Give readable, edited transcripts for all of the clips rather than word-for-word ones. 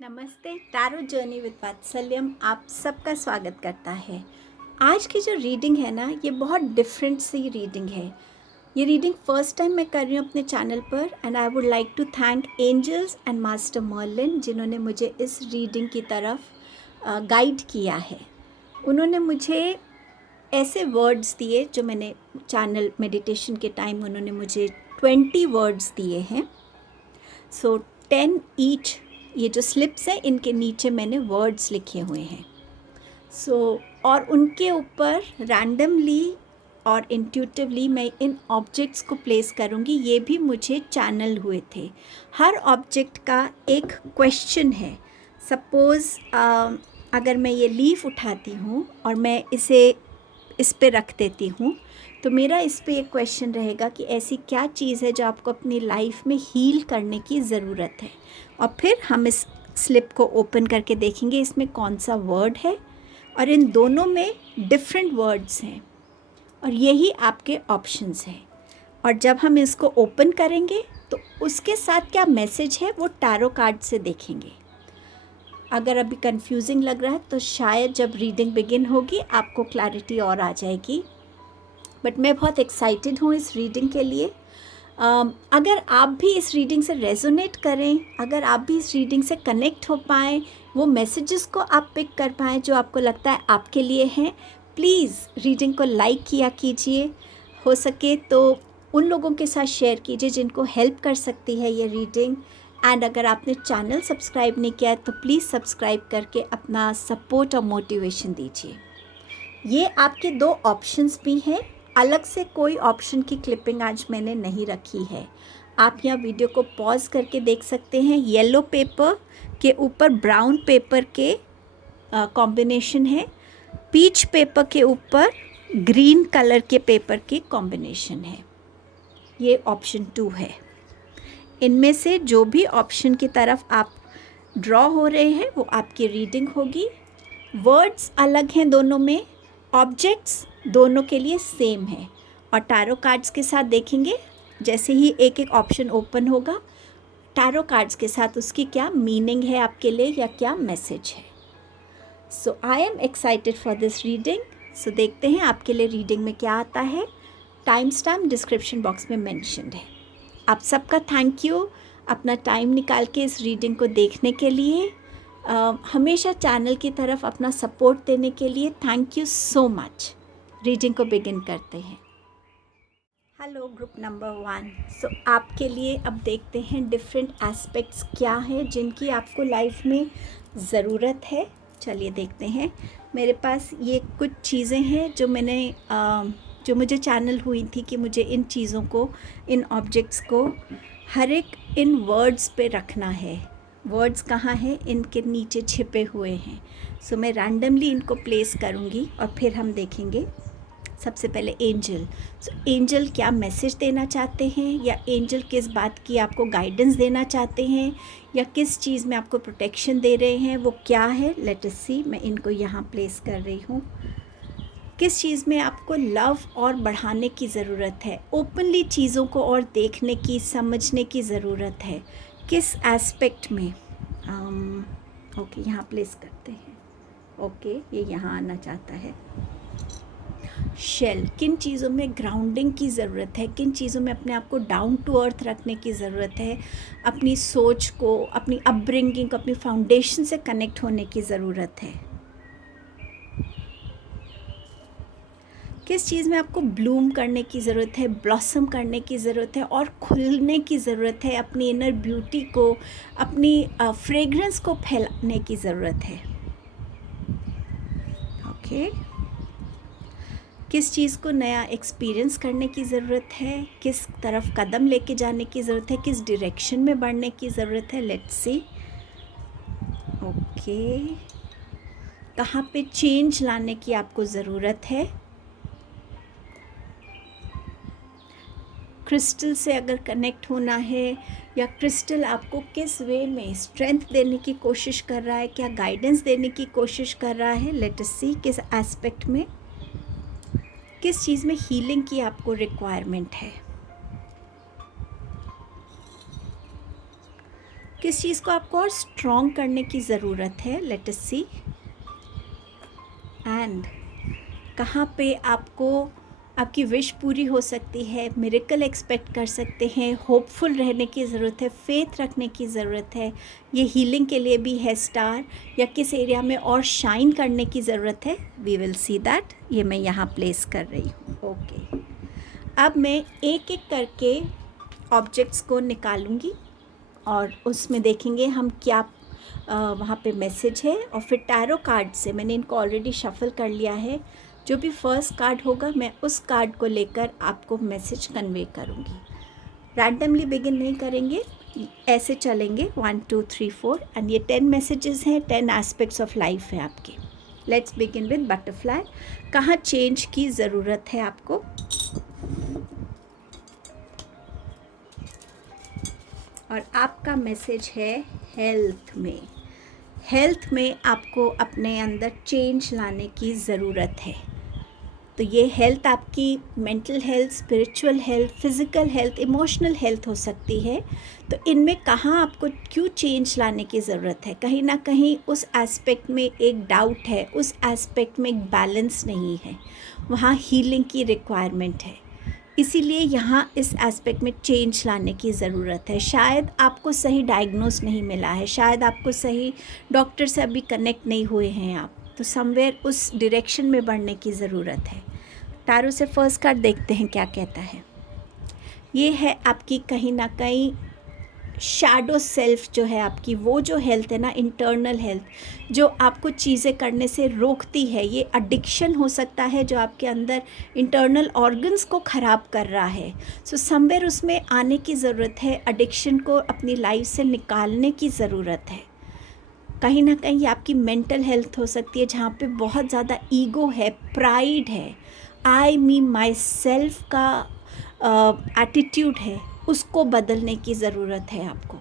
नमस्ते। Tarot journey with वात्सल्यम आप सबका स्वागत करता है। आज की जो रीडिंग है ना, ये बहुत डिफरेंट सी रीडिंग है। ये रीडिंग फर्स्ट टाइम मैं कर रही हूँ अपने चैनल पर and I would like to thank angels and master Merlin जिन्होंने मुझे इस रीडिंग की तरफ गाइड किया है। उन्होंने मुझे ऐसे वर्ड्स दिए जो मैंने चैनल मेडिटेशन के टाइम उन्होंने मुझे 20 वर्ड्स दिए हैं। सो 10 ईच। ये जो स्लिप्स हैं इनके नीचे मैंने वर्ड्स लिखे हुए हैं। और उनके ऊपर रैंडमली और इंट्यूटिवली मैं इन ऑब्जेक्ट्स को प्लेस करूँगी। ये भी मुझे चैनल हुए थे। हर ऑब्जेक्ट का एक क्वेश्चन है। सपोज़ अगर मैं ये लीफ उठाती हूँ और मैं इस पे रख देती हूँ तो मेरा इस पे एक क्वेश्चन रहेगा कि ऐसी क्या चीज़ है जो आपको अपनी लाइफ में हील करने की ज़रूरत है। और फिर हम इस स्लिप को ओपन करके देखेंगे इसमें कौन सा वर्ड है और इन दोनों में डिफरेंट वर्ड्स हैं और यही आपके ऑप्शंस हैं। और जब हम इसको ओपन करेंगे तो उसके साथ क्या मैसेज है वो टैरो कार्ड से देखेंगे। अगर अभी कंफ्यूजिंग लग रहा है तो शायद जब रीडिंग बिगिन होगी आपको क्लैरिटी और आ जाएगी। बट मैं बहुत एक्साइटेड हूँ इस रीडिंग के लिए। अगर आप भी इस रीडिंग से रेजोनेट करें, अगर आप भी इस रीडिंग से कनेक्ट हो पाएँ, वो मैसेजेस को आप पिक कर पाएँ जो आपको लगता है आपके लिए हैं, प्लीज़ रीडिंग को लाइक किया कीजिए। हो सके तो उन लोगों के साथ शेयर कीजिए जिनको हेल्प कर सकती है ये रीडिंग। एंड अगर आपने चैनल सब्सक्राइब नहीं किया है तो प्लीज़ सब्सक्राइब करके अपना सपोर्ट और मोटिवेशन दीजिए। ये आपके दो ऑप्शंस भी हैं। अलग से कोई ऑप्शन की क्लिपिंग आज मैंने नहीं रखी है। आप यहाँ वीडियो को पॉज करके देख सकते हैं। येलो पेपर के ऊपर ब्राउन पेपर के कॉम्बिनेशन है। पीच पेपर के ऊपर ग्रीन कलर के पेपर की कॉम्बिनेशन है। ये ऑप्शन 2 है। इनमें से जो भी ऑप्शन की तरफ आप ड्रॉ हो रहे हैं वो आपकी रीडिंग होगी। वर्ड्स अलग हैं दोनों में, ऑब्जेक्ट्स दोनों के लिए सेम है। और टैरो कार्ड्स के साथ देखेंगे जैसे ही एक एक ऑप्शन ओपन होगा टैरो कार्ड्स के साथ उसकी क्या मीनिंग है आपके लिए या क्या मैसेज है। So I am excited for this reading. So देखते हैं आपके लिए रीडिंग में क्या आता है। टाइम स्टैम्प डिस्क्रिप्शन बॉक्स में मेंशन्ड है। आप सबका थैंक यू अपना टाइम निकाल के इस रीडिंग को देखने के लिए। हमेशा चैनल की तरफ अपना सपोर्ट देने के लिए thank you so much. Reading को बिगिन करते हैं। Hello group number 1। सो आपके लिए अब देखते हैं डिफरेंट एस्पेक्ट्स क्या हैं जिनकी आपको लाइफ में ज़रूरत है। चलिए देखते हैं। मेरे पास ये कुछ चीज़ें हैं जो मुझे चैनल हुई थी कि मुझे इन चीज़ों को, इन ऑब्जेक्ट्स को हर एक इन वर्ड्स पे रखना है। वर्ड्स कहाँ हैं? इनके नीचे छिपे हुए हैं। सो मैं रैंडमली इनको प्लेस करूँगी और फिर हम देखेंगे। सबसे पहले एंजल। सो एंजल क्या मैसेज देना चाहते हैं या एंजल किस बात की आपको गाइडेंस देना चाहते हैं या किस चीज़ में आपको प्रोटेक्शन दे रहे हैं, वो क्या है? लेट अस सी। मैं इनको यहाँ प्लेस कर रही हूँ। किस चीज़ में आपको लव और बढ़ाने की ज़रूरत है? ओपनली चीज़ों को और देखने की, समझने की ज़रूरत है। किस एस्पेक्ट में? ओके, यहाँ प्लेस करते हैं। ओके, ये यहाँ आना चाहता है। शेल। किन चीज़ों में ग्राउंडिंग की ज़रूरत है? किन चीज़ों में अपने आप को डाउन टू अर्थ रखने की ज़रूरत है? अपनी सोच को, अपनी अपब्रिंगिंग को, अपनी फाउंडेशन से कनेक्ट होने की ज़रूरत है। किस चीज़ में आपको ब्लूम करने की ज़रूरत है, ब्लॉसम करने की ज़रूरत है और खुलने की ज़रूरत है? अपनी इनर ब्यूटी को, अपनी फ्रेग्रेंस को फैलाने की ज़रूरत है। ओके। किस चीज़ को नया एक्सपीरियंस करने की ज़रूरत है? किस तरफ कदम लेके जाने की ज़रूरत है? किस डायरेक्शन में बढ़ने की ज़रूरत है? Let's see. ओके। कहाँ पे चेंज लाने की आपको ज़रूरत है? क्रिस्टल से अगर कनेक्ट होना है या क्रिस्टल आपको किस वे में स्ट्रेंथ देने की कोशिश कर रहा है, क्या गाइडेंस देने की कोशिश कर रहा है? लेट अस सी। किस एस्पेक्ट में, किस चीज़ में हीलिंग की आपको रिक्वायरमेंट है? किस चीज़ को आपको और स्ट्रॉन्ग करने की ज़रूरत है, लेट अस सी। एंड कहाँ पे आपको आपकी विश पूरी हो सकती है, मिरेकल एक्सपेक्ट कर सकते हैं, होपफुल रहने की ज़रूरत है, फेथ रखने की ज़रूरत है, ये हीलिंग के लिए भी है स्टार, या किस एरिया में और शाइन करने की ज़रूरत है, वी विल सी दैट। ये मैं यहाँ प्लेस कर रही हूँ। ओके, अब मैं एक एक करके ऑब्जेक्ट्स को निकालूंगी और उसमें देखेंगे हम क्या वहाँ पे मैसेज है। और फिर टैरो कार्ड से मैंने इनको ऑलरेडी शफल कर लिया है, जो भी फर्स्ट कार्ड होगा मैं उस कार्ड को लेकर आपको मैसेज कन्वे करूँगी। रैंडमली बिगिन नहीं करेंगे, ऐसे चलेंगे 1 2 3 4 एंड ये 10 मैसेजेस हैं, 10 एस्पेक्ट्स ऑफ लाइफ है आपके। Let's begin with butterfly. कहाँ चेंज की ज़रूरत है आपको? और आपका मैसेज है हेल्थ में। हेल्थ में आपको अपने अंदर चेंज लाने की ज़रूरत है। तो ये हेल्थ आपकी mental health, spiritual health, physical health, emotional health हो सकती है। तो इनमें कहाँ आपको क्यों चेंज लाने की ज़रूरत है? कहीं ना कहीं उस एस्पेक्ट में एक डाउट है, उस एस्पेक्ट में एक बैलेंस नहीं है, वहाँ हीलिंग की रिक्वायरमेंट है। इसीलिए यहाँ इस एस्पेक्ट में चेंज लाने की ज़रूरत है। शायद आपको सही डायग्नोस नहीं मिला है, शायद आपको सही डॉक्टर से अभी कनेक्ट नहीं हुए हैं आप, तो समवेयर उस डायरेक्शन में बढ़ने की ज़रूरत है। टैरो से फर्स्ट कार्ड देखते हैं क्या कहता है। ये है आपकी कहीं ना कहीं शैडो सेल्फ जो है आपकी, वो जो हेल्थ है ना, इंटरनल हेल्थ, जो आपको चीज़ें करने से रोकती है। ये एडिक्शन हो सकता है जो आपके अंदर इंटरनल ऑर्गन्स को ख़राब कर रहा है। सो समवेयर उसमें आने की ज़रूरत है, एडिक्शन को अपनी लाइफ से निकालने की ज़रूरत है। कहीं ना कहीं आपकी मेंटल हेल्थ हो सकती है, जहाँ पे बहुत ज़्यादा ईगो है, प्राइड है, आई मी माई सेल्फ का एटीट्यूड है, उसको बदलने की ज़रूरत है आपको।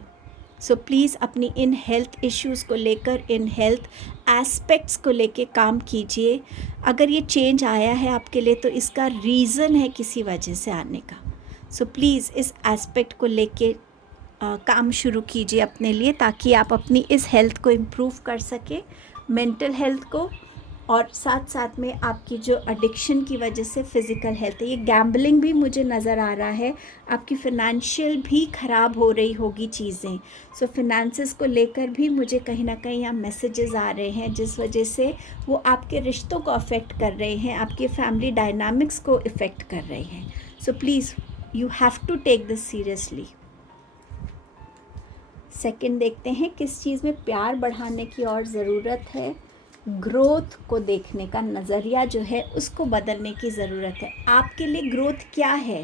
सो प्लीज़ अपनी इन हेल्थ इश्यूज़ को लेकर, इन हेल्थ एस्पेक्ट्स को लेकर काम कीजिए। अगर ये चेंज आया है आपके लिए तो इसका रीज़न है किसी वजह से आने का। सो प्लीज़ इस एस्पेक्ट को लेके काम शुरू कीजिए अपने लिए, ताकि आप अपनी इस हेल्थ को इम्प्रूव कर सकें, मेंटल हेल्थ को, और साथ साथ में आपकी जो एडिक्शन की वजह से फ़िज़िकल हेल्थ है, ये गैम्बलिंग भी मुझे नज़र आ रहा है, आपकी फ़िनेंशियल भी ख़राब हो रही होगी चीज़ें। सो फिनेंसेस को लेकर भी मुझे कहीं ना कहीं यहाँ मैसेजेस आ रहे हैं, जिस वजह से वो आपके रिश्तों को अफेक्ट कर रहे हैं, आपके फैमिली डायनामिक्स को इफ़ेक्ट कर रहे हैं। So please you have to take this seriously. Second देखते हैं किस चीज़ में प्यार बढ़ाने की और ज़रूरत है। ग्रोथ को देखने का नज़रिया जो है उसको बदलने की ज़रूरत है। आपके लिए ग्रोथ क्या है?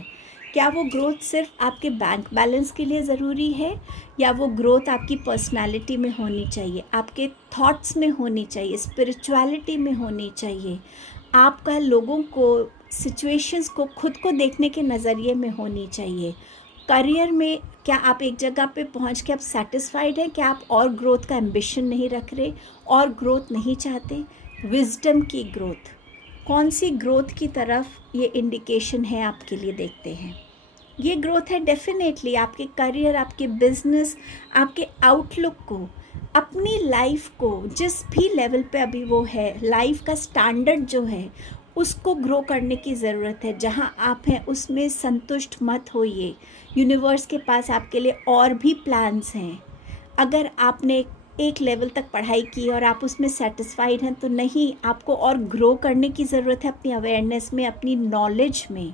क्या वो ग्रोथ सिर्फ आपके बैंक बैलेंस के लिए ज़रूरी है, या वो ग्रोथ आपकी पर्सनालिटी में होनी चाहिए, आपके थॉट्स में होनी चाहिए, स्पिरिचुअलिटी में होनी चाहिए, आपका लोगों को, सिचुएशंस को, खुद को देखने के नज़रिए में होनी चाहिए। करियर में क्या आप एक जगह पे पहुंच के आप सेटिस्फाइड हैं? क्या आप और ग्रोथ का एम्बिशन नहीं रख रहे, और ग्रोथ नहीं चाहते? विजडम की ग्रोथ, कौन सी ग्रोथ की तरफ ये इंडिकेशन है आपके लिए? देखते हैं। ये ग्रोथ है डेफिनेटली आपके करियर, आपके बिजनेस, आपके आउटलुक को, अपनी लाइफ को जिस भी लेवल पे अभी वो है, लाइफ का स्टैंडर्ड जो है उसको ग्रो करने की ज़रूरत है। जहाँ आप हैं उसमें संतुष्ट मत होइए। यूनिवर्स के पास आपके लिए और भी प्लान्स हैं। अगर आपने एक लेवल तक पढ़ाई की और आप उसमें सेटिस्फाइड हैं तो नहीं, आपको और ग्रो करने की ज़रूरत है अपनी अवेयरनेस में, अपनी नॉलेज में।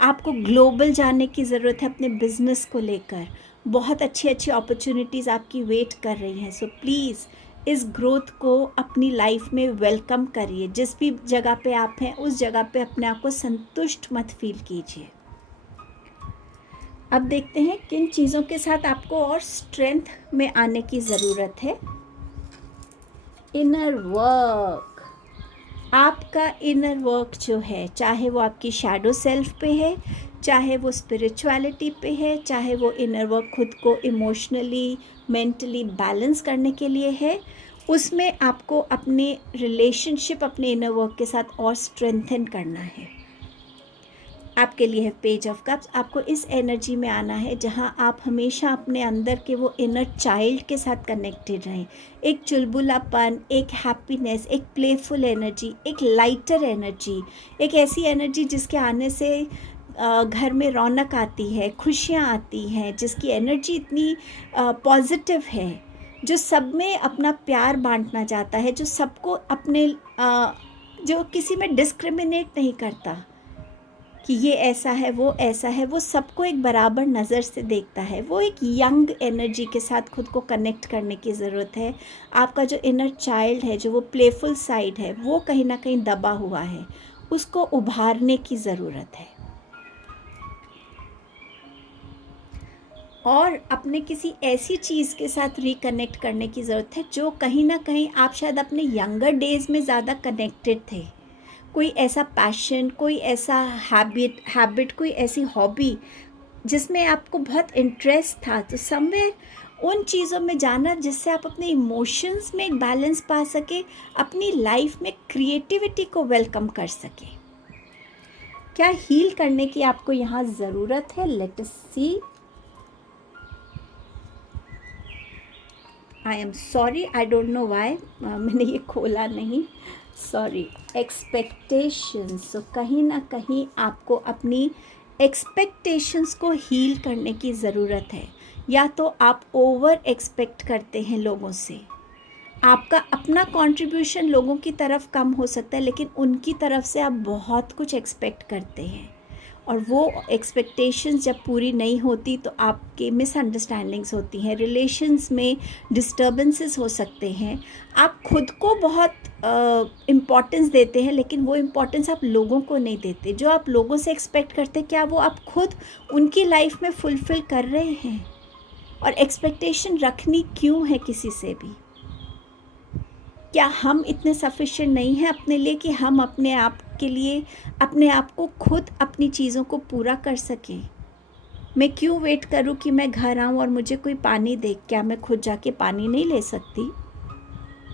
आपको ग्लोबल जानने की ज़रूरत है अपने बिजनेस को लेकर। बहुत अच्छी अच्छी अपॉर्चुनिटीज़ आपकी वेट कर रही हैं। सो प्लीज़ इस ग्रोथ को अपनी लाइफ में वेलकम करिए। जिस भी जगह पे आप हैं उस जगह पे अपने आप को संतुष्ट मत फील कीजिए। अब देखते हैं किन चीज़ों के साथ आपको और स्ट्रेंथ में आने की ज़रूरत है। इनर वर्क, आपका इनर वर्क जो है, चाहे वो आपकी शैडो सेल्फ पे है, चाहे वो स्पिरिचुअलिटी पे है, चाहे वो इनर वर्क खुद को इमोशनली, मेंटली बैलेंस करने के लिए है, उसमें आपको अपने रिलेशनशिप अपने इनर वर्क के साथ और स्ट्रेंथन करना है। आपके लिए है पेज ऑफ कप्स। आपको इस एनर्जी में आना है जहाँ आप हमेशा अपने अंदर के वो इनर चाइल्ड के साथ कनेक्टेड रहें। एक चुलबुलापन, एक हैप्पीनेस, एक प्लेफुल एनर्जी, एक लाइटर एनर्जी, एक ऐसी एनर्जी जिसके आने से घर में रौनक आती है, खुशियाँ आती हैं, जिसकी एनर्जी इतनी पॉजिटिव है, जो सब में अपना प्यार बांटना चाहता है, जो सबको अपने जो किसी में डिस्क्रिमिनेट नहीं करता कि ये ऐसा है वो ऐसा है, वो सबको एक बराबर नज़र से देखता है। वो एक यंग एनर्जी के साथ खुद को कनेक्ट करने की ज़रूरत है। आपका जो इनर चाइल्ड है, जो वो प्लेफुल साइड है, वो कहीं ना कहीं दबा हुआ है, उसको उभारने की ज़रूरत है। और अपने किसी ऐसी चीज़ के साथ रिकनेक्ट करने की ज़रूरत है जो कहीं ना कहीं आप शायद अपने यंगर डेज़ में ज़्यादा कनेक्टेड थे। कोई ऐसा पैशन, कोई ऐसा हैबिट, कोई ऐसी हॉबी जिसमें आपको बहुत इंटरेस्ट था, तो समवेयर उन चीज़ों में जाना जिससे आप अपने इमोशंस में एक बैलेंस पा सके, अपनी लाइफ में क्रिएटिविटी को वेलकम कर सके। क्या हील करने की आपको यहाँ ज़रूरत है? Let us see. I am sorry, I don't know why मैंने ये खोला नहीं, सॉरी। एक्सपेक्टेशंस, तो कहीं ना कहीं आपको अपनी एक्सपेक्टेशंस को हील करने की ज़रूरत है। या तो आप ओवर एक्सपेक्ट करते हैं लोगों से, आपका अपना कंट्रीब्यूशन लोगों की तरफ कम हो सकता है, लेकिन उनकी तरफ से आप बहुत कुछ एक्सपेक्ट करते हैं, और वो एक्सपेक्टेशंस जब पूरी नहीं होती तो आपके मिसअंडरस्टैंडिंग्स होती हैं, रिलेशंस में डिस्टर्बेंसेस हो सकते हैं। आप खुद को बहुत इम्पोर्टेंस देते हैं, लेकिन वो इम्पोर्टेंस आप लोगों को नहीं देते। जो आप लोगों से एक्सपेक्ट करते हैं, क्या वो आप खुद उनकी लाइफ में फुलफ़िल कर रहे हैं? और एक्सपेक्टेशन रखनी क्यों है किसी से भी? क्या हम इतने सफिशिएंट नहीं हैं अपने लिए कि हम अपने आप के लिए अपने आप को खुद अपनी चीज़ों को पूरा कर सकें? मैं क्यों वेट करूं कि मैं घर आऊं और मुझे कोई पानी दे? क्या मैं खुद जाके पानी नहीं ले सकती?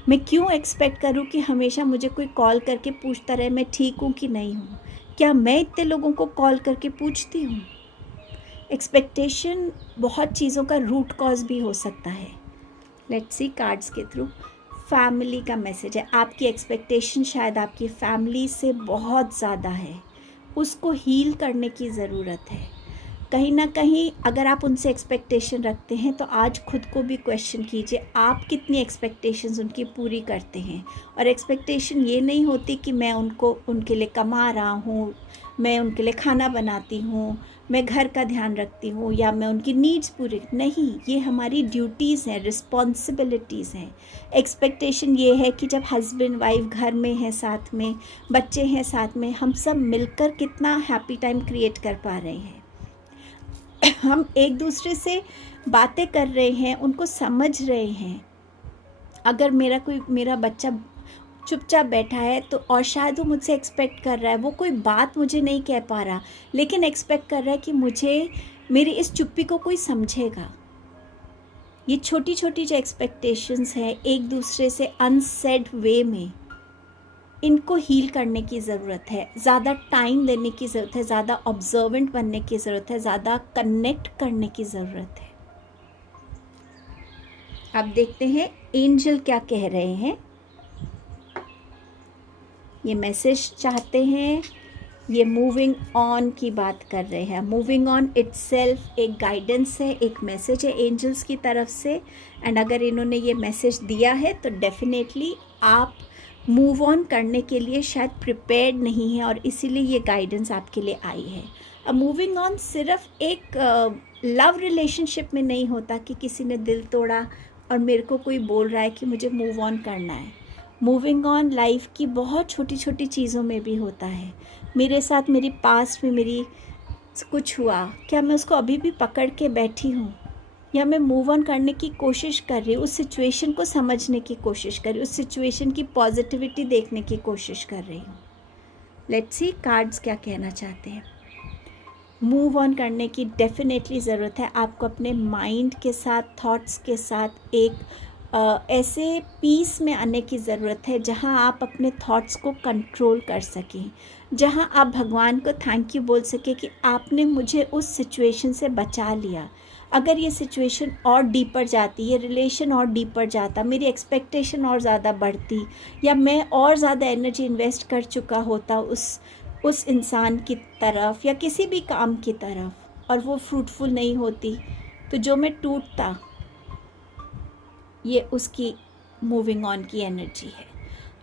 मैं क्यों एक्सपेक्ट करूं कि हमेशा मुझे कोई कॉल करके पूछता रहे मैं ठीक हूं कि नहीं हूं? क्या मैं इतने लोगों को कॉल करके पूछती हूं? एक्सपेक्टेशन बहुत चीज़ों का रूट कॉज भी हो सकता है। लेट्स सी कार्ड्स के थ्रू। फैमिली का मैसेज है। आपकी एक्सपेक्टेशन शायद आपकी फैमिली से बहुत ज़्यादा है, उसको हील करने की ज़रूरत है। कहीं ना कहीं अगर आप उनसे एक्सपेक्टेशन रखते हैं तो आज खुद को भी क्वेश्चन कीजिए, आप कितनी एक्सपेक्टेशंस उनकी पूरी करते हैं। और एक्सपेक्टेशन ये नहीं होती कि मैं उनके लिए कमा रहा हूँ, मैं उनके लिए खाना बनाती हूँ, मैं घर का ध्यान रखती हूँ, या मैं उनकी नीड्स पूरी नहीं। ये हमारी ड्यूटीज़ हैं, रिस्पॉन्सिबिलिटीज़ हैं। एक्सपेक्टेशन ये है कि जब हस्बैंड वाइफ घर में हैं, साथ में बच्चे हैं, साथ में हम सब मिलकर कितना हैप्पी टाइम क्रिएट कर पा रहे हैं। हम एक दूसरे से बातें कर रहे हैं, उनको समझ रहे हैं। अगर मेरा बच्चा चुपचाप बैठा है तो, और शायद वो मुझसे एक्सपेक्ट कर रहा है, वो कोई बात मुझे नहीं कह पा रहा, लेकिन एक्सपेक्ट कर रहा है कि मेरी इस चुप्पी को कोई समझेगा। ये छोटी छोटी जो एक्सपेक्टेशंस हैं एक दूसरे से अनसेड वे में, इनको हील करने की ज़रूरत है। ज़्यादा टाइम देने की ज़रूरत है, ज़्यादा ऑब्जर्वेंट बनने की ज़रूरत है, ज़्यादा कनेक्ट करने की ज़रूरत है। अब देखते हैं एंजल क्या कह रहे हैं। ये मैसेज चाहते हैं, ये मूविंग ऑन की बात कर रहे हैं। मूविंग ऑन इटसेल्फ एक गाइडेंस है, एक मैसेज है एंजल्स की तरफ से। एंड अगर इन्होंने ये मैसेज दिया है तो डेफिनेटली आप मूव ऑन करने के लिए शायद प्रिपेयर्ड नहीं है, और इसीलिए ये गाइडेंस आपके लिए आई है। अब मूविंग ऑन सिर्फ एक लव रिलेशनशिप में नहीं होता कि किसी ने दिल तोड़ा और मेरे को कोई बोल रहा है कि मुझे मूव ऑन करना है। मूविंग ऑन लाइफ की बहुत छोटी छोटी चीज़ों में भी होता है। मेरे साथ मेरी पास्ट में मेरी कुछ हुआ, क्या मैं उसको अभी भी पकड़ के बैठी हूँ, या मैं मूव ऑन करने की कोशिश कर रही हूँ, उस सिचुएशन को समझने की कोशिश कर रही हूँ, उस सिचुएशन की पॉजिटिविटी देखने की कोशिश कर रही हूँ। लेट्स सी कार्ड्स क्या कहना चाहते हैं। मूव ऑन करने की डेफिनेटली ज़रूरत है। आपको अपने माइंड के साथ, थॉट्स के साथ एक ऐसे पीस में आने की ज़रूरत है जहाँ आप अपने थॉट्स को कंट्रोल कर सकें, जहाँ आप भगवान को थैंक यू बोल सकें कि आपने मुझे उस सिचुएशन से बचा लिया। अगर ये सिचुएशन और डीपर जाती, ये रिलेशन और डीपर जाता, मेरी एक्सपेक्टेशन और ज़्यादा बढ़ती, या मैं और ज़्यादा एनर्जी इन्वेस्ट कर चुका होता उस इंसान की तरफ या किसी भी काम की तरफ, और वो फ्रूटफुल नहीं होती, तो जो मैं टूटता, ये उसकी मूविंग ऑन की एनर्जी है।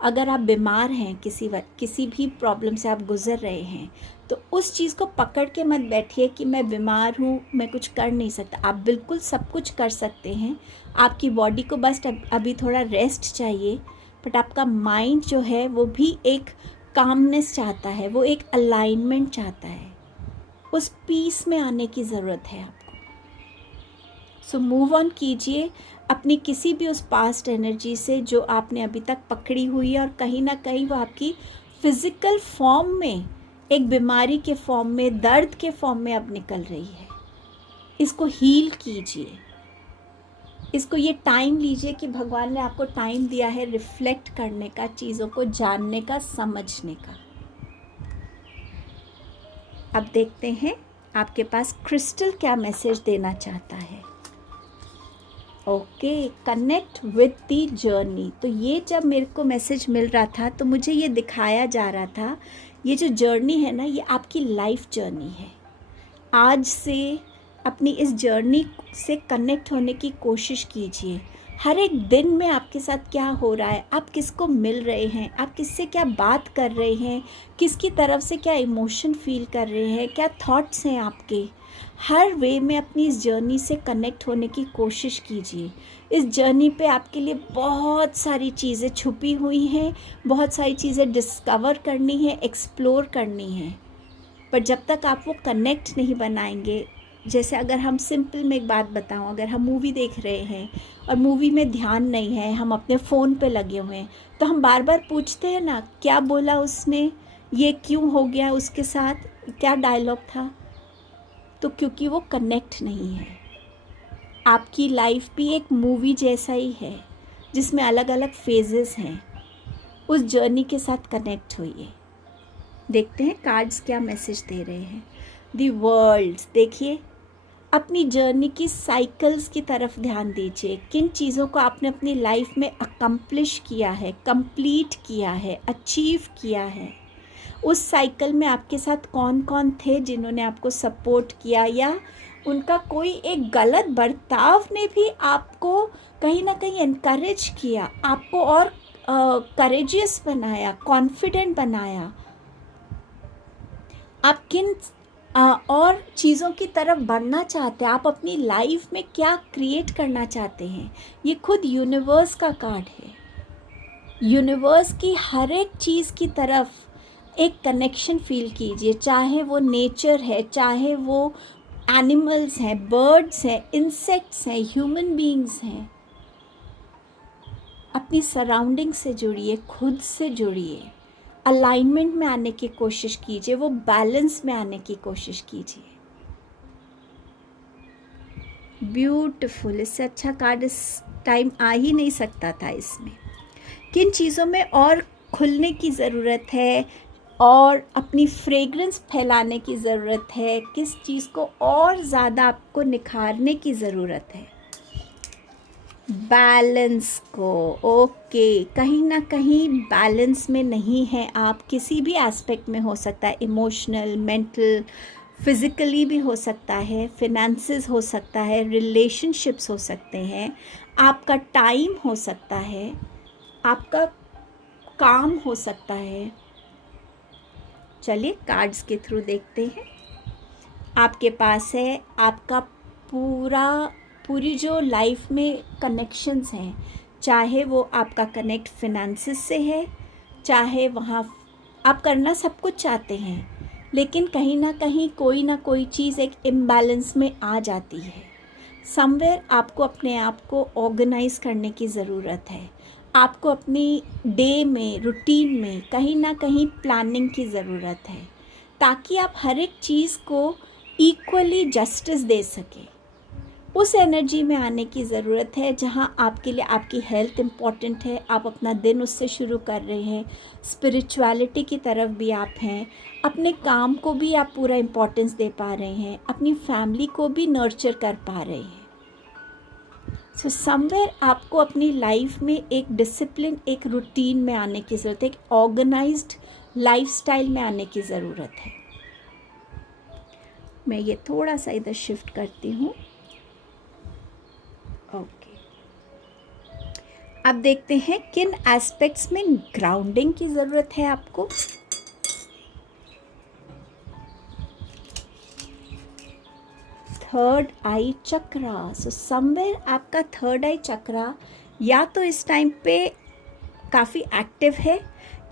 अगर आप बीमार हैं, किसी भी प्रॉब्लम से आप गुज़र रहे हैं, तो उस चीज़ को पकड़ के मत बैठिए कि मैं बीमार हूँ, मैं कुछ कर नहीं सकता। आप बिल्कुल सब कुछ कर सकते हैं। आपकी बॉडी को बस अभी थोड़ा रेस्ट चाहिए, बट आपका माइंड जो है वो भी एक कामनेस चाहता है, वो एक अलाइनमेंट चाहता है। उस पीस में आने की ज़रूरत है आपको। सो मूव ऑन कीजिए अपनी किसी भी उस पास्ट एनर्जी से जो आपने अभी तक पकड़ी हुई है, और कहीं ना कहीं वो आपकी फिज़िकल फॉर्म में, एक बीमारी के फॉर्म में, दर्द के फॉर्म में अब निकल रही है। इसको हील कीजिए, इसको ये टाइम लीजिए कि भगवान ने आपको टाइम दिया है रिफ्लेक्ट करने का, चीज़ों को जानने का, समझने का। अब देखते हैं आपके पास क्रिस्टल क्या मैसेज देना चाहता है। Okay, connect with the journey. तो ये जब मेरे को मैसेज मिल रहा था तो मुझे ये दिखाया जा रहा था, ये जो जर्नी है ना, ये आपकी लाइफ जर्नी है। आज से अपनी इस जर्नी से कनेक्ट होने की कोशिश कीजिए। हर एक दिन में आपके साथ क्या हो रहा है, आप किसको मिल रहे हैं, आप किससे क्या बात कर रहे हैं, किसकी तरफ से क्या इमोशन फील कर रहे हैं, क्या थॉट्स हैं आपके, हर वे में अपनी इस जर्नी से कनेक्ट होने की कोशिश कीजिए। इस जर्नी पे आपके लिए बहुत सारी चीज़ें छुपी हुई हैं, बहुत सारी चीज़ें डिस्कवर करनी है, एक्सप्लोर करनी है। पर जब तक आप वो कनेक्ट नहीं बनाएंगे, जैसे अगर हम सिंपल में एक बात बताऊं, अगर हम मूवी देख रहे हैं और मूवी में ध्यान नहीं है, हम अपने फ़ोन पे लगे हुए हैं, तो हम बार बार पूछते हैं ना, क्या बोला उसने, ये क्यों हो गया उसके साथ, क्या डायलॉग था। तो क्योंकि वो कनेक्ट नहीं है। आपकी लाइफ भी एक मूवी जैसा ही है जिसमें अलग अलग फेजेस हैं। उस जर्नी के साथ कनेक्ट होइए। देखते हैं कार्ड्स क्या मैसेज दे रहे हैं। दी वर्ल्ड, देखिए अपनी जर्नी की साइकिल्स की तरफ ध्यान दीजिए। किन चीज़ों को आपने अपनी लाइफ में अकम्प्लिश किया है, कंप्लीट किया है, अचीव किया है। उस साइकिल में आपके साथ कौन कौन थे जिन्होंने आपको सपोर्ट किया, या उनका कोई एक गलत बर्ताव ने भी आपको कहीं ना कहीं इनकरेज किया, आपको और करेजियस बनाया, कॉन्फिडेंट बनाया। आप किन और चीज़ों की तरफ बढ़ना चाहते हैं, आप अपनी लाइफ में क्या क्रिएट करना चाहते हैं। ये खुद यूनिवर्स का कार्ड है। यूनिवर्स की हर एक चीज़ की तरफ एक कनेक्शन फील कीजिए, चाहे वो नेचर है, चाहे वो एनिमल्स हैं, बर्ड्स हैं, इंसेक्ट्स हैं, ह्यूमन बीइंग्स हैं। अपनी सराउंडिंग से जुड़िए, खुद से जुड़िए, अलाइनमेंट में आने की कोशिश कीजिए, वो बैलेंस में आने की कोशिश कीजिए। ब्यूटीफुल, इससे अच्छा कार्ड इस टाइम आ ही नहीं सकता था इसमें। किन चीज़ों में और खुलने की ज़रूरत है और अपनी फ्रेग्रेंस फैलाने की ज़रूरत है, किस चीज़ को और ज़्यादा आपको निखारने की ज़रूरत है। बैलेंस को, ओके, कहीं ना कहीं बैलेंस में नहीं है आप, किसी भी एस्पेक्ट में हो सकता है, इमोशनल, मेंटल, फिज़िकली भी हो सकता है, फिनेंसेस हो सकता है, रिलेशनशिप्स हो सकते हैं, आपका टाइम हो सकता है, आपका काम हो सकता है। चलिए कार्ड्स के थ्रू देखते हैं। आपके पास है आपका पूरी जो लाइफ में कनेक्शंस हैं, चाहे वो आपका कनेक्ट फिनेंसेस से है, चाहे वहाँ आप करना सब कुछ चाहते हैं, लेकिन कहीं ना कोई चीज़ एक इम्बैलेंस में आ जाती है। समवेयर आपको अपने आप को ऑर्गेनाइज करने की ज़रूरत है। आपको अपनी डे में, रूटीन में कहीं ना कहीं प्लानिंग की ज़रूरत है, ताकि आप हर एक चीज़ को इक्वली जस्टिस दे सकें। उस एनर्जी में आने की ज़रूरत है जहाँ आपके लिए आपकी हेल्थ इम्पॉर्टेंट है, आप अपना दिन उससे शुरू कर रहे हैं, स्पिरिचुअलिटी की तरफ भी आप हैं, अपने काम को भी आप पूरा इम्पोर्टेंस दे पा रहे हैं, अपनी फैमिली को भी नर्चर कर पा रहे हैं। सो समवेयर आपको अपनी लाइफ में एक डिसिप्लिन, एक रूटीन में आने की ज़रूरत है, एक ऑर्गेनाइज्ड लाइफस्टाइल में आने की ज़रूरत है। मैं ये थोड़ा सा इधर शिफ्ट करती हूँ। ओके, अब देखते हैं किन एस्पेक्ट्स में ग्राउंडिंग की ज़रूरत है आपको। थर्ड आई चक्रा। सो समवेयर आपका थर्ड आई चक्रा या तो इस टाइम पे काफ़ी एक्टिव है,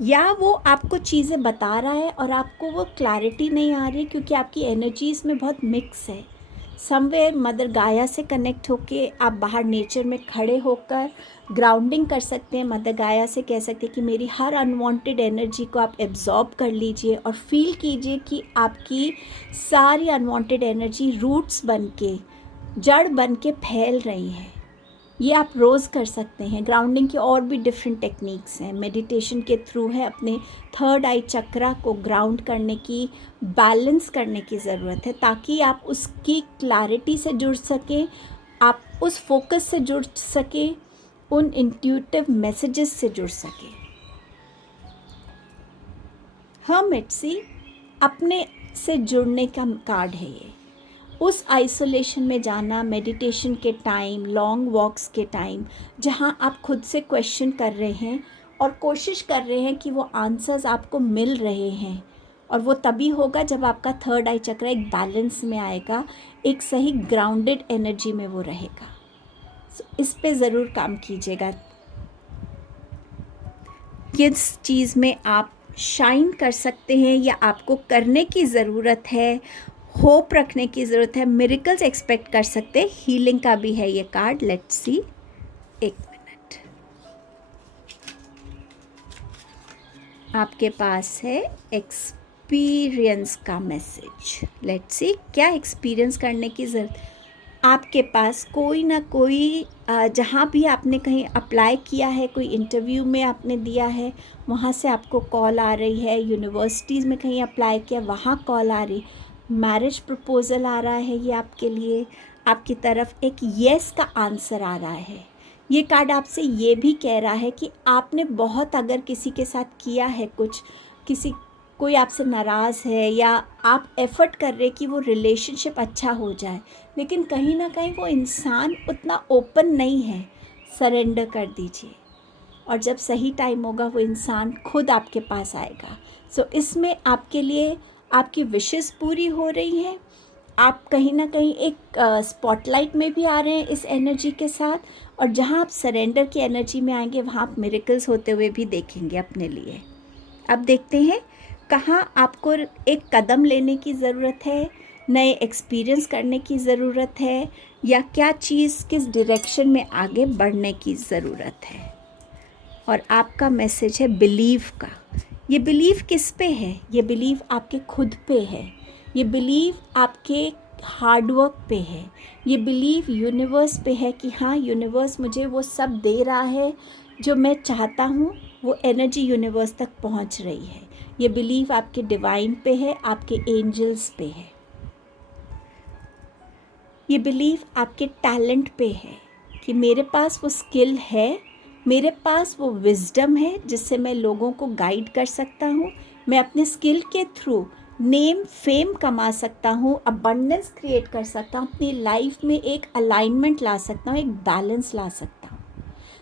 या वो आपको चीज़ें बता रहा है और आपको वो क्लैरिटी नहीं आ रही क्योंकि आपकी एनर्जी इसमें बहुत मिक्स है। समवेयर मदर गाया से कनेक्ट होके आप बाहर नेचर में खड़े होकर ग्राउंडिंग कर सकते हैं। मदर गाया से कह सकते हैं कि मेरी हर अनवांटेड एनर्जी को आप एब्जॉर्ब कर लीजिए और फील कीजिए कि आपकी सारी अनवांटेड एनर्जी रूट्स बन के, जड़ बन के फैल रही है। ये आप रोज़ कर सकते हैं। ग्राउंडिंग की और भी डिफरेंट टेक्निक्स हैं, मेडिटेशन के थ्रू है। अपने थर्ड आई चक्रा को ग्राउंड करने की, बैलेंस करने की ज़रूरत है ताकि आप उसकी क्लैरिटी से जुड़ सकें, आप उस फोकस से जुड़ सकें, उन इंट्यूटिव मैसेजेस से जुड़ सकें। हर्मिट अपने से जुड़ने का कार्ड है ये। उस आइसोलेशन में जाना, मेडिटेशन के टाइम, लॉन्ग वॉक्स के टाइम, जहाँ आप खुद से क्वेश्चन कर रहे हैं और कोशिश कर रहे हैं कि वो आंसर्स आपको मिल रहे हैं। और वो तभी होगा जब आपका थर्ड आई चक्र एक बैलेंस में आएगा, एक सही ग्राउंडेड एनर्जी में वो रहेगा। इस पे ज़रूर काम कीजिएगा। किस चीज़ में आप शाइन कर सकते हैं या आपको करने की ज़रूरत है, होप रखने की ज़रूरत है, मिरेकल्स एक्सपेक्ट कर सकते हैं। हीलिंग का भी है ये कार्ड। लेट्स सी, एक मिनट। आपके पास है एक्सपीरियंस का मैसेज। लेट्स सी क्या एक्सपीरियंस करने की ज़रूरत। आपके पास कोई ना कोई जहाँ भी आपने कहीं अप्लाई किया है, कोई इंटरव्यू में आपने दिया है, वहाँ से आपको कॉल आ रही है। यूनिवर्सिटीज़ में कहीं अप्लाई किया, वहाँ कॉल आ रही। मैरिज प्रपोज़ल आ रहा है, ये आपके लिए, आपकी तरफ एक येस का आंसर आ रहा है। ये कार्ड आपसे ये भी कह रहा है कि आपने बहुत अगर किसी के साथ किया है कुछ, कोई आपसे नाराज़ है या आप एफ़र्ट कर रहे कि वो रिलेशनशिप अच्छा हो जाए, लेकिन कहीं ना कहीं वो इंसान उतना ओपन नहीं है। सरेंडर कर दीजिए और जब सही टाइम होगा वो इंसान खुद आपके पास आएगा। सो इसमें आपके लिए आपकी विशेस पूरी हो रही हैं। आप कहीं ना कहीं एक स्पॉटलाइट में भी आ रहे हैं इस एनर्जी के साथ, और जहाँ आप सरेंडर की एनर्जी में आएंगे वहाँ आप मिरेकल्स होते हुए भी देखेंगे अपने लिए। अब देखते हैं कहाँ आपको एक कदम लेने की ज़रूरत है, नए एक्सपीरियंस करने की ज़रूरत है, या क्या चीज़ किस डायरेक्शन में आगे बढ़ने की ज़रूरत है। और आपका मैसेज है बिलीव का। ये बिलीव किस पे है? ये बिलीव आपके खुद पे है, ये बिलीव आपके हार्डवर्क पे है, ये बिलीव यूनिवर्स पे है कि हाँ, यूनिवर्स मुझे वो सब दे रहा है जो मैं चाहता हूँ, वो एनर्जी यूनिवर्स तक पहुँच रही है। ये बिलीव आपके डिवाइन पे है, आपके एंजल्स पे है। ये बिलीव आपके टैलेंट पे है कि मेरे पास वो स्किल है, मेरे पास वो विजडम है जिससे मैं लोगों को गाइड कर सकता हूँ। मैं अपने स्किल के थ्रू नेम फेम कमा सकता हूँ, अबंडेंस क्रिएट कर सकता हूँ, अपनी लाइफ में एक अलाइनमेंट ला सकता हूँ, एक बैलेंस ला सकता हूँ।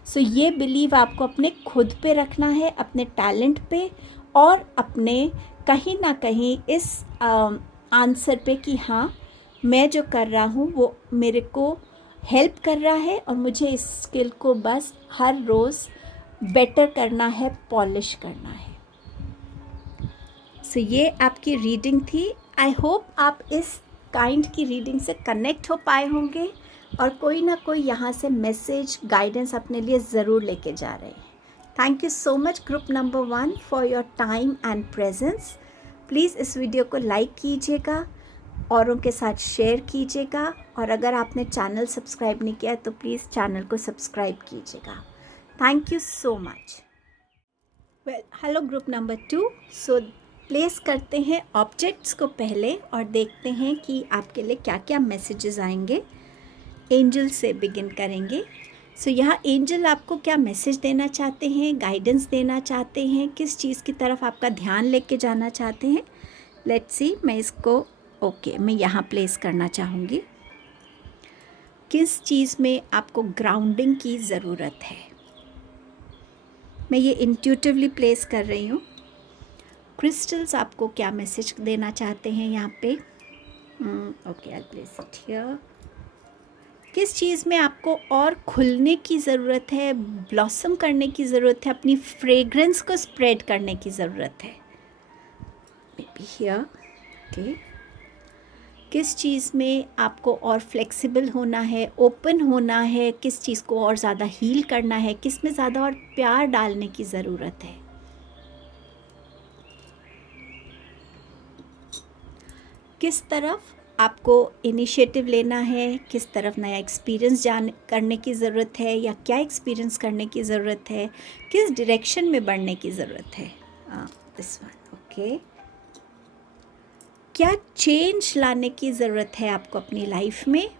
सो ये बिलीव आपको अपने खुद पे रखना है, अपने टैलेंट पे, और अपने कहीं ना कहीं इस आंसर पे कि हाँ, मैं जो कर रहा हूँ वो मेरे को हेल्प कर रहा है और मुझे इस स्किल को बस हर रोज़ बेटर करना है, पॉलिश करना है। सो ये आपकी रीडिंग थी। आई होप आप इस काइंड की रीडिंग से कनेक्ट हो पाए होंगे और कोई ना कोई यहाँ से मैसेज, गाइडेंस अपने लिए ज़रूर लेके जा रहे हैं। Thank you so much group number 1 for your time and presence. Please इस वीडियो को लाइक कीजिएगा, औरों के साथ शेयर कीजिएगा, और अगर आपने चैनल सब्सक्राइब नहीं किया है तो प्लीज़ चैनल को सब्सक्राइब कीजिएगा। Thank you so much. Well, hello group number 2। So place करते हैं ऑब्जेक्ट्स को पहले और देखते हैं कि आपके लिए क्या क्या मैसेजेस आएंगे। एंजल से बिगिन करेंगे। सो यहाँ एंजल आपको क्या मैसेज देना चाहते हैं, गाइडेंस देना चाहते हैं, किस चीज़ की तरफ आपका ध्यान लेके जाना चाहते हैं। लेट्स सी, मैं इसको मैं यहाँ प्लेस करना चाहूँगी। किस चीज़ में आपको ग्राउंडिंग की ज़रूरत है, मैं ये इंट्यूटिवली प्लेस कर रही हूँ। क्रिस्टल्स आपको क्या मैसेज देना चाहते हैं यहाँ पे। I place it here. किस चीज़ में आपको और खुलने की ज़रूरत है, ब्लॉसम करने की ज़रूरत है, अपनी फ्रेग्रेंस को स्प्रेड करने की ज़रूरत है। May be here. ओके, किस चीज़ में आपको और फ्लेक्सिबल होना है, ओपन होना है, किस चीज़ को और ज़्यादा हील करना है, किस में ज़्यादा और प्यार डालने की ज़रूरत है। किस तरफ आपको इनिशिएटिव लेना है, किस तरफ नया एक्सपीरियंस करने की ज़रूरत है, या क्या एक्सपीरियंस करने की ज़रूरत है, किस डायरेक्शन में बढ़ने की ज़रूरत है। This one. ओके, क्या चेंज लाने की ज़रूरत है आपको अपनी लाइफ में,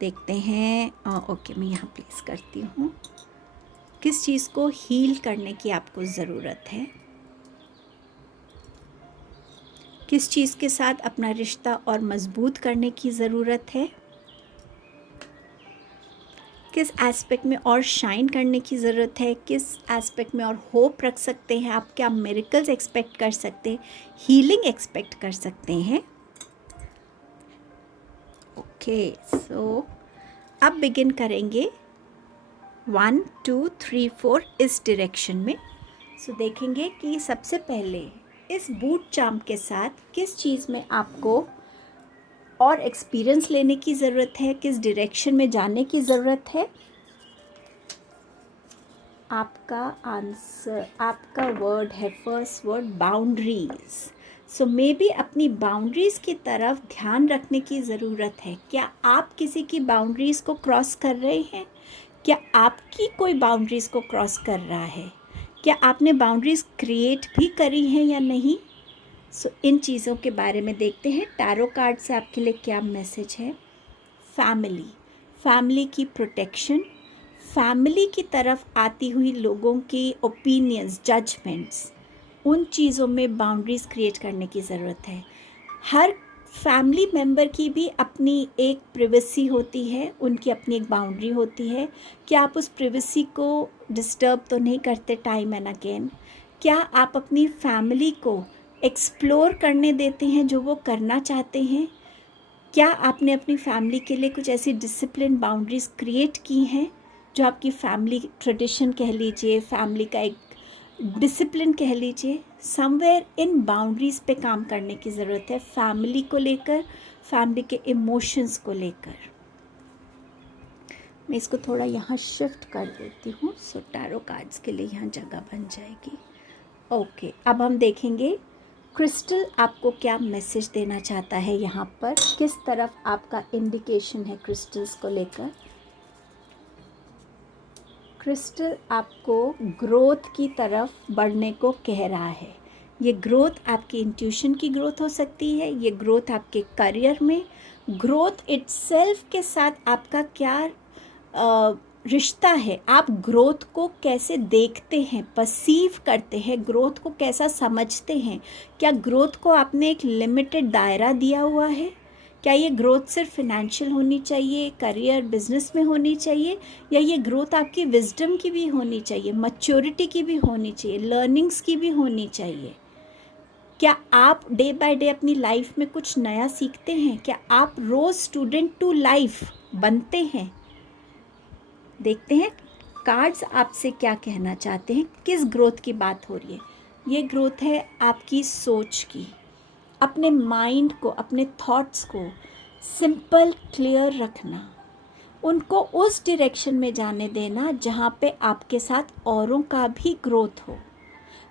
देखते हैं। मैं यहाँ प्लेस करती हूँ। किस चीज़ को हील करने की आपको ज़रूरत है, किस चीज़ के साथ अपना रिश्ता और मजबूत करने की ज़रूरत है, किस एस्पेक्ट में और शाइन करने की ज़रूरत है, किस एस्पेक्ट में और होप रख सकते हैं आप, क्या मिरेकल्स एक्सपेक्ट कर सकते हैं, हीलिंग एक्सपेक्ट कर सकते हैं। ओके, सो अब बिगिन करेंगे 1 2 3 4 इस डायरेक्शन में। सो देखेंगे कि सबसे पहले इस बूट चार्म के साथ किस चीज़ में आपको और एक्सपीरियंस लेने की ज़रूरत है, किस डायरेक्शन में जाने की ज़रूरत है। आपका आंसर, आपका वर्ड है, first word boundaries. So may be अपनी बाउंड्रीज़ की तरफ ध्यान रखने की ज़रूरत है। क्या आप किसी की बाउंड्रीज़ को क्रॉस कर रहे हैं, क्या आपकी कोई बाउंड्रीज़ को क्रॉस कर रहा है, क्या आपने बाउंड्रीज़ क्रिएट भी करी हैं या नहीं। सो इन चीज़ों के बारे में देखते हैं। टैरो कार्ड से आपके लिए क्या मैसेज है। फैमिली की प्रोटेक्शन, फैमिली की तरफ आती हुई लोगों की ओपिनियंस, जजमेंट्स, उन चीज़ों में बाउंड्रीज़ क्रिएट करने की ज़रूरत है। हर फैमिली मेम्बर की भी अपनी एक प्रिवेसी होती है, उनकी अपनी एक बाउंड्री होती है। क्या आप उस प्रिवेसी को डिस्टर्ब तो नहीं करते टाइम एंड अगेन। क्या आप अपनी फैमिली को एक्सप्लोर करने देते हैं जो वो करना चाहते हैं। क्या आपने अपनी फैमिली के लिए कुछ ऐसी डिसिप्लिन बाउंड्रीज़ क्रिएट की हैं जो आपकी फैमिली ट्रेडिशन कह लीजिए, फैमिली का एक डिसिप्लिन कह लीजिए। समवेयर इन बाउंड्रीज़ पे काम करने की ज़रूरत है, फैमिली को लेकर, फैमिली के इमोशंस को लेकर। मैं इसको थोड़ा यहाँ शिफ्ट कर देती हूँ, सो टैरो कार्ड्स के लिए यहाँ जगह बन जाएगी। ओके, अब हम देखेंगे क्रिस्टल आपको क्या मैसेज देना चाहता है। यहाँ पर किस तरफ आपका इंडिकेशन है क्रिस्टल्स को लेकर। क्रिस्टल आपको ग्रोथ की तरफ बढ़ने को कह रहा है। ये ग्रोथ आपकी इंट्यूशन की ग्रोथ हो सकती है, ये ग्रोथ आपके करियर में, ग्रोथ इटसेल्फ के साथ आपका क्या रिश्ता है, आप ग्रोथ को कैसे देखते हैं, परसीव करते हैं, ग्रोथ को कैसा समझते हैं। क्या ग्रोथ को आपने एक लिमिटेड दायरा दिया हुआ है, क्या ये ग्रोथ सिर्फ फिनेंशियल होनी चाहिए, करियर बिजनेस में होनी चाहिए, या ये ग्रोथ आपकी विजडम की भी होनी चाहिए, मैच्योरिटी की भी होनी चाहिए, लर्निंग्स की भी होनी चाहिए। क्या आप डे बाय डे अपनी लाइफ में कुछ नया सीखते हैं, क्या आप रोज़ स्टूडेंट टू लाइफ बनते हैं। देखते हैं कार्ड्स आपसे क्या कहना चाहते हैं, किस ग्रोथ की बात हो रही है। ये ग्रोथ है आपकी सोच की, अपने माइंड को, अपने थॉट्स को सिंपल क्लियर रखना, उनको उस डायरेक्शन में जाने देना जहाँ पे आपके साथ औरों का भी ग्रोथ हो,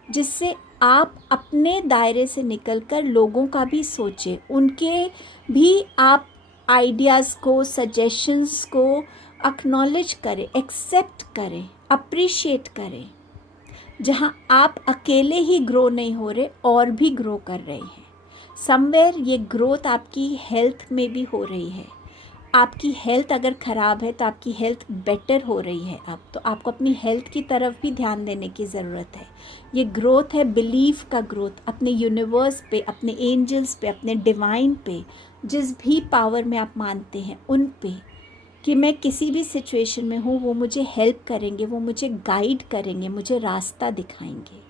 जिससे आप अपने दायरे से निकलकर लोगों का भी सोचें, उनके भी आप आइडियाज़ को, सजेशंस को एक्नॉलेज करें, एक्सेप्ट करें, अप्रिशिएट करें। जहाँ आप अकेले ही ग्रो नहीं हो रहे और भी ग्रो कर रहे हैं। समवेयर ये ग्रोथ आपकी हेल्थ में भी हो रही है। आपकी हेल्थ अगर ख़राब है तो आपकी हेल्थ बेटर हो रही है अब, तो आपको अपनी हेल्थ की तरफ भी ध्यान देने की ज़रूरत है। ये ग्रोथ है बिलीफ का ग्रोथ, अपने यूनिवर्स पे, अपने एंजल्स पे, अपने डिवाइन पे, जिस भी पावर में आप मानते हैं उन पे, कि मैं किसी भी सिचुएशन में हूँ वो मुझे हेल्प करेंगे, वो मुझे गाइड करेंगे, मुझे रास्ता दिखाएंगे।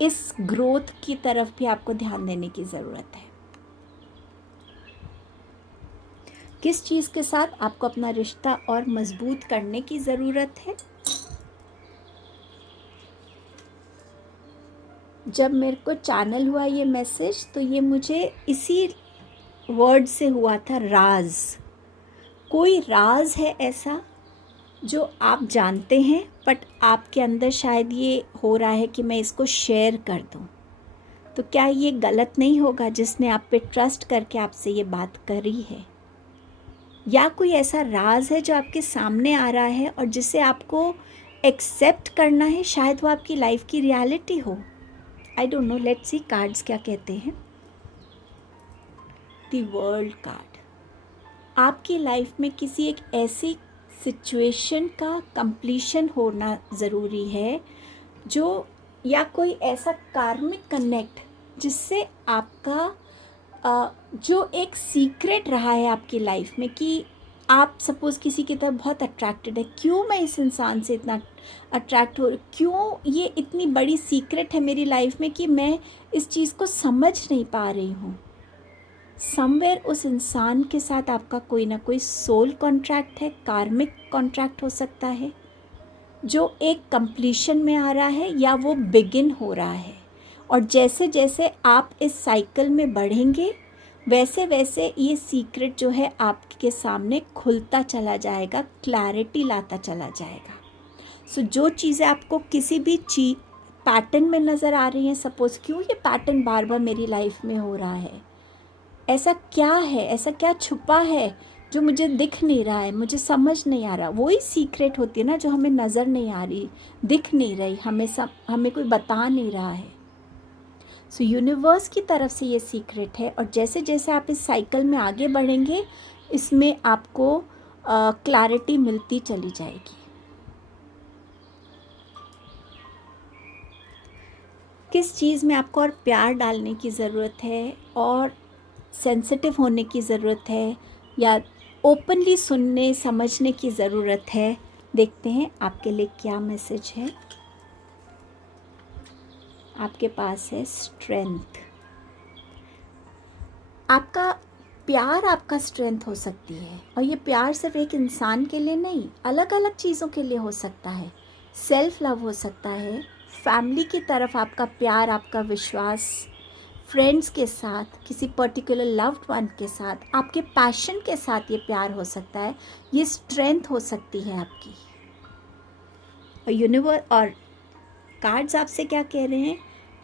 इस ग्रोथ की तरफ भी आपको ध्यान देने की ज़रूरत है। किस चीज़ के साथ आपको अपना रिश्ता और मजबूत करने की ज़रूरत है? जब मेरे को चैनल हुआ ये मैसेज, तो ये मुझे इसी वर्ड से हुआ था, राज। कोई राज है ऐसा जो आप जानते हैं, बट आपके अंदर शायद ये हो रहा है कि मैं इसको शेयर कर दूं। तो क्या ये गलत नहीं होगा जिसने आप पे ट्रस्ट करके आपसे ये बात करी है? या कोई ऐसा राज है जो आपके सामने आ रहा है और जिसे आपको एक्सेप्ट करना है, शायद वो आपकी लाइफ की रियलिटी हो। आई don't no, let's see cards क्या कहते हैं। द वर्ल्ड कार्ड, आपकी लाइफ में किसी एक ऐसी सिचुएशन का कंप्लीशन होना ज़रूरी है, जो या कोई ऐसा कार्मिक कनेक्ट जिससे आपका जो एक सीक्रेट रहा है आपकी लाइफ में, कि आप सपोज़ किसी की तरफ बहुत अट्रैक्टेड है, क्यों मैं इस इंसान से इतना अट्रैक्ट हो, क्यों ये इतनी बड़ी सीक्रेट है मेरी लाइफ में कि मैं इस चीज़ को समझ नहीं पा रही हूँ। समवेयर उस इंसान के साथ आपका कोई ना कोई सोल कॉन्ट्रैक्ट है, कार्मिक कॉन्ट्रैक्ट हो सकता है, जो एक कंप्लीशन में आ रहा है या वो बिगिन हो रहा है। और जैसे जैसे आप इस साइकिल में बढ़ेंगे, वैसे वैसे ये सीक्रेट जो है आपके सामने खुलता चला जाएगा, क्लैरिटी लाता चला जाएगा। सो जो चीज़ें आपको किसी भी पैटर्न में नज़र आ रही हैं, सपोज़ क्यों ये पैटर्न बार बार मेरी लाइफ में हो रहा है, ऐसा क्या है, ऐसा क्या छुपा है जो मुझे दिख नहीं रहा है, मुझे समझ नहीं आ रहा। वही सीक्रेट होती है ना जो हमें नज़र नहीं आ रही, दिख नहीं रही, हमें कोई बता नहीं रहा है। सो यूनिवर्स की तरफ से ये सीक्रेट है, और जैसे जैसे आप इस साइकिल में आगे बढ़ेंगे, इसमें आपको क्लैरिटी मिलती चली जाएगी। किस चीज़ में आपको और प्यार डालने की ज़रूरत है, और सेंसिटिव होने की ज़रूरत है, या ओपनली सुनने समझने की ज़रूरत है? देखते हैं आपके लिए क्या मैसेज है। आपके पास है स्ट्रेंथ। आपका प्यार आपका स्ट्रेंथ हो सकती है, और ये प्यार सिर्फ एक इंसान के लिए नहीं, अलग अलग चीज़ों के लिए हो सकता है। सेल्फ लव हो सकता है, फैमिली की तरफ आपका प्यार, आपका विश्वास, फ्रेंड्स के साथ, किसी पर्टिकुलर लव्ड वन के साथ, आपके पैशन के साथ ये प्यार हो सकता है। ये स्ट्रेंथ हो सकती है आपकी। और यूनिवर्स और कार्ड्स आपसे क्या कह रहे हैं,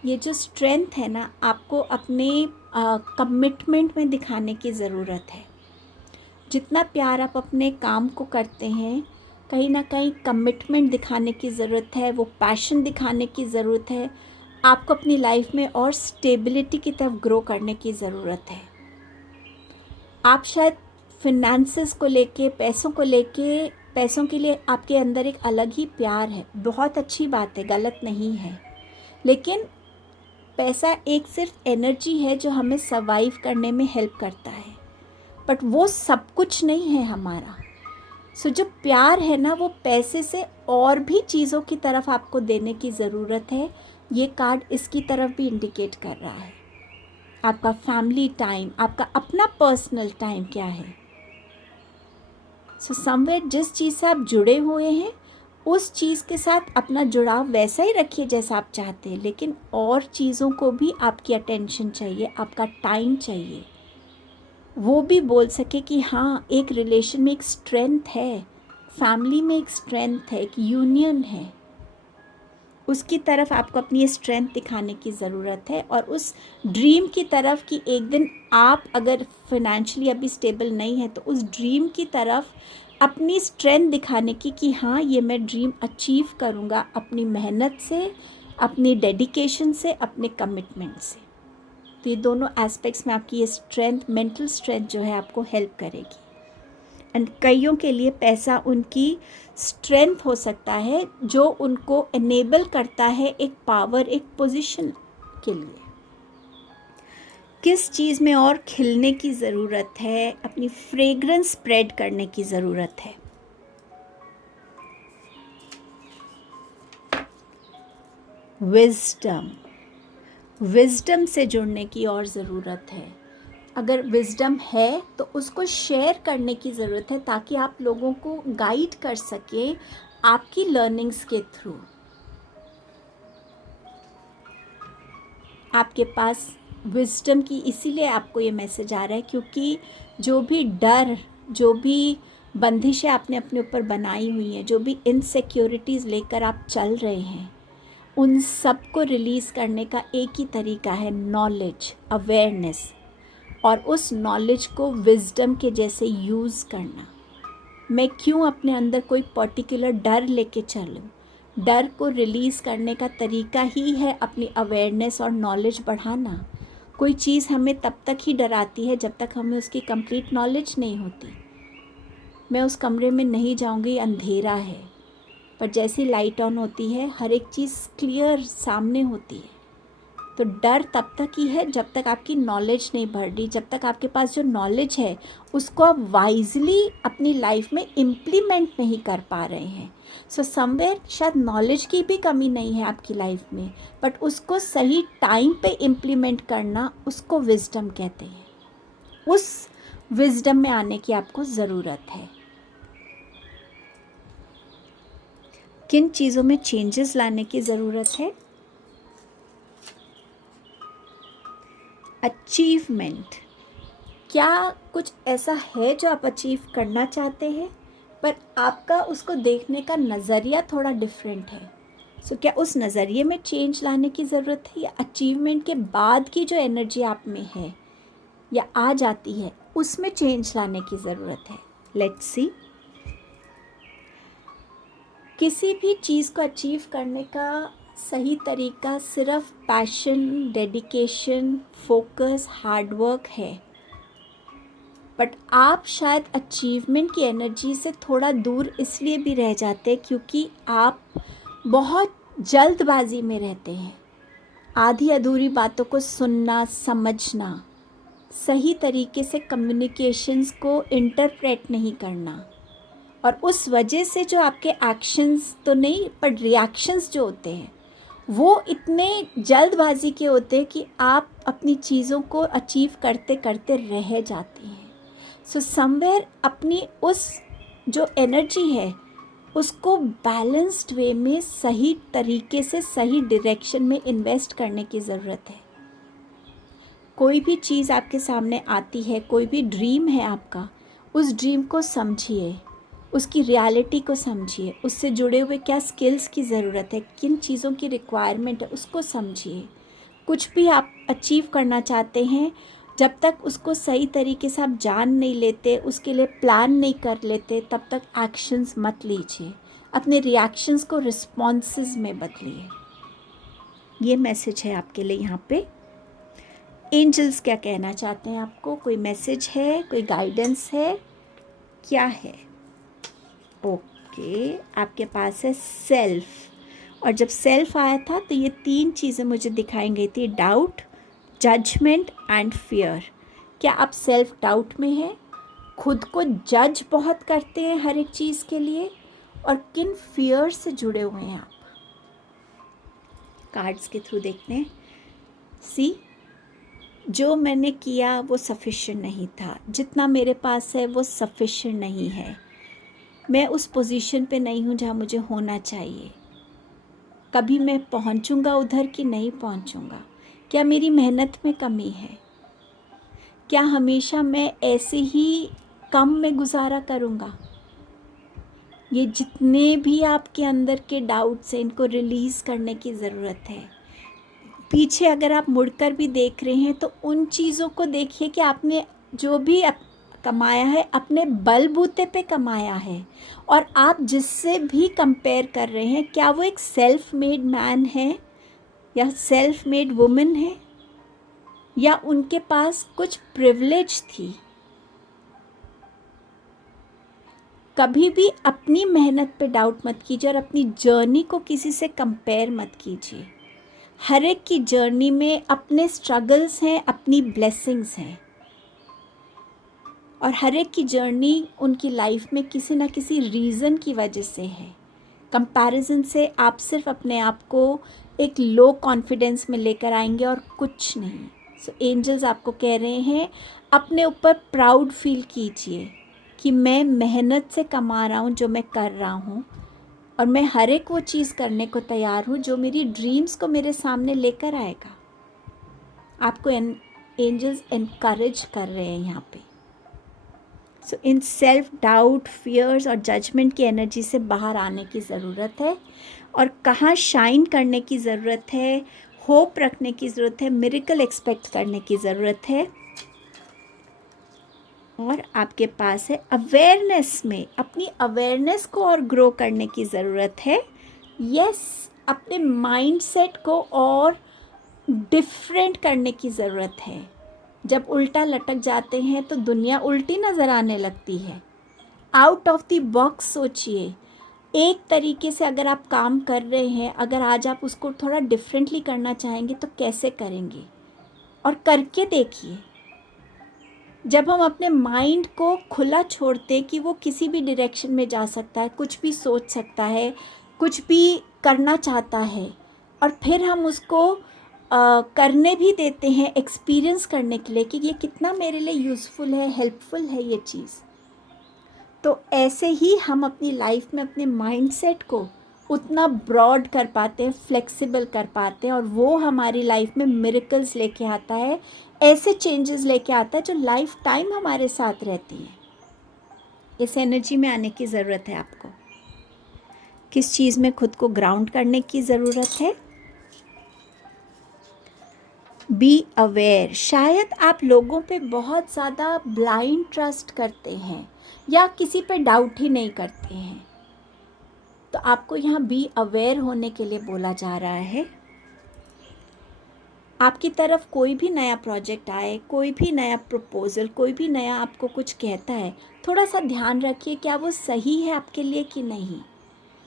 ये जो स्ट्रेंथ है ना, आपको अपने कमिटमेंट में दिखाने की ज़रूरत है। जितना प्यार आप अपने काम को करते हैं, कहीं ना कहीं कमिटमेंट दिखाने की ज़रूरत है, वो पैशन दिखाने की ज़रूरत है। आपको अपनी लाइफ में और स्टेबिलिटी की तरफ ग्रो करने की ज़रूरत है। आप शायद फिनेंसेस को लेके, पैसों को लेके, पैसों के लिए आपके अंदर एक अलग ही प्यार है, बहुत अच्छी बात है, गलत नहीं है। लेकिन पैसा एक सिर्फ एनर्जी है जो हमें सर्वाइव करने में हेल्प करता है, बट वो सब कुछ नहीं है हमारा। सो जो प्यार है ना, वो पैसे से और भी चीज़ों की तरफ आपको देने की ज़रूरत है। ये कार्ड इसकी तरफ भी इंडिकेट कर रहा है। आपका फैमिली टाइम, आपका अपना पर्सनल टाइम क्या है। सो समवेयर जिस चीज़ से आप जुड़े हुए हैं, उस चीज़ के साथ अपना जुड़ाव वैसा ही रखिए जैसा आप चाहते हैं, लेकिन और चीज़ों को भी आपकी अटेंशन चाहिए, आपका टाइम चाहिए। वो भी बोल सके कि हाँ, एक रिलेशन में एक स्ट्रेंथ है, फैमिली में एक स्ट्रेंथ है, एक यूनियन है। उसकी तरफ आपको अपनी स्ट्रेंथ दिखाने की ज़रूरत है, और उस ड्रीम की तरफ कि एक दिन आप अगर फाइनेंशियली अभी स्टेबल नहीं है तो उस ड्रीम की तरफ अपनी स्ट्रेंथ दिखाने की कि हाँ, ये मैं ड्रीम अचीव करूँगा अपनी मेहनत से, अपनी डेडिकेशन से, अपने कमिटमेंट से। तो ये दोनों एस्पेक्ट्स में आपकी ये स्ट्रेंथ, मेंटल स्ट्रेंथ जो है आपको हेल्प करेगी। एंड कईयों के लिए पैसा उनकी स्ट्रेंथ हो सकता है जो उनको एनेबल करता है एक पावर, एक पोजीशन के लिए। किस चीज़ में और खिलने की ज़रूरत है, अपनी फ्रेग्रेंस स्प्रेड करने की ज़रूरत है। विजडम से जुड़ने की और ज़रूरत है। अगर विजडम है तो उसको शेयर करने की ज़रूरत है ताकि आप लोगों को गाइड कर सकें आपकी लर्निंग्स के थ्रू। आपके पास विजडम की इसीलिए आपको ये मैसेज आ रहा है क्योंकि जो भी डर, जो भी बंदिशें आपने अपने ऊपर बनाई हुई हैं, जो भी इनसिक्योरिटीज़ लेकर आप चल रहे हैं, उन सब को रिलीज़ करने का एक ही तरीका है, नॉलेज, अवेयरनेस, और उस नॉलेज को विजडम के जैसे यूज़ करना। मैं क्यों अपने अंदर कोई पर्टिकुलर डर लेके चलूँ? डर को रिलीज़ करने का तरीका ही है अपनी अवेयरनेस और नॉलेज बढ़ाना। कोई चीज़ हमें तब तक ही डराती है जब तक हमें उसकी कंप्लीट नॉलेज नहीं होती। मैं उस कमरे में नहीं जाऊँगी, अंधेरा है, पर जैसी लाइट ऑन होती है हर एक चीज़ क्लियर सामने होती है। तो डर तब तक ही है जब तक आपकी नॉलेज नहीं बढ़ रही, जब तक आपके पास जो नॉलेज है उसको आप वाइजली अपनी लाइफ में इम्प्लीमेंट नहीं कर पा रहे हैं। सो समवेयर शायद नॉलेज की भी कमी नहीं है आपकी लाइफ में, बट उसको सही टाइम पे इम्प्लीमेंट करना, उसको विजडम कहते हैं। उस विजडम में आने की आपको ज़रूरत है। किन चीज़ों में चेंजेस लाने की ज़रूरत है? अचीवमेंट। क्या कुछ ऐसा है जो आप अचीव करना चाहते हैं पर आपका उसको देखने का नज़रिया थोड़ा डिफरेंट है? सो क्या उस नज़रिए में चेंज लाने की ज़रूरत है, या अचीवमेंट के बाद की जो एनर्जी आप में है या आ जाती है उसमें चेंज लाने की ज़रूरत है? Let's see. किसी भी चीज़ को अचीव करने का सही तरीका सिर्फ पैशन, डेडिकेशन, फोकस, हार्डवर्क है, बट आप शायद अचीवमेंट की एनर्जी से थोड़ा दूर इसलिए भी रह जाते हैं क्योंकि आप बहुत जल्दबाजी में रहते हैं। आधी अधूरी बातों को सुनना, समझना, सही तरीके से कम्युनिकेशंस को इंटरप्रेट नहीं करना, और उस वजह से जो आपके एक्शंस तो नहीं पर रिएक्शंस जो होते हैं वो इतने जल्दबाजी के होते हैं कि आप अपनी चीज़ों को अचीव करते करते रह जाते हैं। सो समवेयर अपनी उस जो एनर्जी है उसको बैलेंस्ड वे में, सही तरीके से, सही डायरेक्शन में इन्वेस्ट करने की ज़रूरत है। कोई भी चीज़ आपके सामने आती है, कोई भी ड्रीम है आपका, उस ड्रीम को समझिए, उसकी रियलिटी को समझिए, उससे जुड़े हुए क्या स्किल्स की ज़रूरत है, किन चीज़ों की रिक्वायरमेंट है उसको समझिए। कुछ भी आप अचीव करना चाहते हैं, जब तक उसको सही तरीके से आप जान नहीं लेते, उसके लिए प्लान नहीं कर लेते, तब तक एक्शंस मत लीजिए। अपने रिएक्शंस को रिस्पॉन्सेस में बदलिए। ये मैसेज है आपके लिए यहाँ पे। एंजल्स क्या कहना चाहते हैं आपको? कोई मैसेज है, कोई गाइडेंस है, क्या है? ओके, आपके पास है सेल्फ, और जब सेल्फ आया था तो ये 3 चीज़ें मुझे दिखाई गई थी, डाउट, जजमेंट एंड फियर। क्या आप सेल्फ डाउट में हैं? खुद को जज बहुत करते हैं हर एक चीज़ के लिए? और किन फियर से जुड़े हुए हैं आप? कार्ड्स के थ्रू देखते हैं। सी, जो मैंने किया वो सफिशिएंट नहीं था, जितना मेरे पास है वो सफिशिएंट नहीं है, मैं उस पोजीशन पे नहीं हूँ जहाँ मुझे होना चाहिए। कभी मैं पहुँचूँगा उधर कि नहीं पहुँचूँगा? क्या मेरी मेहनत में कमी है? क्या हमेशा मैं ऐसे ही कम में गुजारा करूँगा? ये जितने भी आपके अंदर के डाउट्स हैं, इनको रिलीज़ करने की ज़रूरत है। पीछे अगर आप मुड़कर भी देख रहे हैं तो उन चीज़ों को देखिए कि आपने जो भी कमाया है अपने बलबूते पे कमाया है, और आप जिससे भी कंपेयर कर रहे हैं, क्या वो एक सेल्फ मेड मैन है या सेल्फ मेड वुमन है, या उनके पास कुछ प्रिविलेज थी। कभी भी अपनी मेहनत पे डाउट मत कीजिए और अपनी जर्नी को किसी से कंपेयर मत कीजिए। हर एक की जर्नी में अपने स्ट्रगल्स हैं, अपनी ब्लेसिंग्स हैं, और हर एक की जर्नी उनकी लाइफ में किसी ना किसी रीज़न की वजह से है। कंपैरिजन से आप सिर्फ अपने आप को एक लो कॉन्फिडेंस में लेकर आएंगे और कुछ नहीं। सो एंजल्स आपको कह रहे हैं, अपने ऊपर प्राउड फील कीजिए कि मैं मेहनत से कमा रहा हूँ जो मैं कर रहा हूँ, और मैं हर एक वो चीज़ करने को तैयार हूँ जो मेरी ड्रीम्स को मेरे सामने लेकर आएगा। आपको एंजल्स एनकरेज कर रहे हैं यहाँ पे। सो इन सेल्फ डाउट, फियर्स और जजमेंट की एनर्जी से बाहर आने की ज़रूरत है, और कहाँ शाइन करने की ज़रूरत है, होप रखने की ज़रूरत है, मिरेकल एक्सपेक्ट करने की ज़रूरत है। और आपके पास है अवेयरनेस में, अपनी अवेयरनेस को और ग्रो करने की ज़रूरत है। यस, अपने माइंडसेट को और डिफरेंट करने की ज़रूरत है। जब उल्टा लटक जाते हैं तो दुनिया उल्टी नज़र आने लगती है। आउट ऑफ द बॉक्स सोचिए। एक तरीके से अगर आप काम कर रहे हैं, अगर आज आप उसको थोड़ा डिफरेंटली करना चाहेंगे तो कैसे करेंगे, और करके देखिए। जब हम अपने माइंड को खुला छोड़ते कि वो किसी भी डायरेक्शन में जा सकता है, कुछ भी सोच सकता है, कुछ भी करना चाहता है, और फिर हम उसको करने भी देते हैं एक्सपीरियंस करने के लिए कि ये कितना मेरे लिए यूज़फुल है, हेल्पफुल है ये चीज़। तो ऐसे ही हम अपनी लाइफ में अपने माइंडसेट को उतना ब्रॉड कर पाते हैं, फ्लेक्सिबल कर पाते हैं, और वो हमारी लाइफ में मिरेकल्स लेके आता है, ऐसे चेंजेस लेके आता है जो लाइफ टाइम हमारे साथ रहती हैं। इस एनर्जी में आने की ज़रूरत है आपको। किस चीज़ में खुद को ग्राउंड करने की ज़रूरत है? Be aware. शायद आप लोगों पे बहुत ज़्यादा ब्लाइंड ट्रस्ट करते हैं या किसी पे डाउट ही नहीं करते हैं, तो आपको यहाँ बी अवेयर होने के लिए बोला जा रहा है। आपकी तरफ कोई भी नया प्रोजेक्ट आए, कोई भी नया प्रपोज़ल, कोई भी नया आपको कुछ कहता है, थोड़ा सा ध्यान रखिए क्या वो सही है आपके लिए कि नहीं,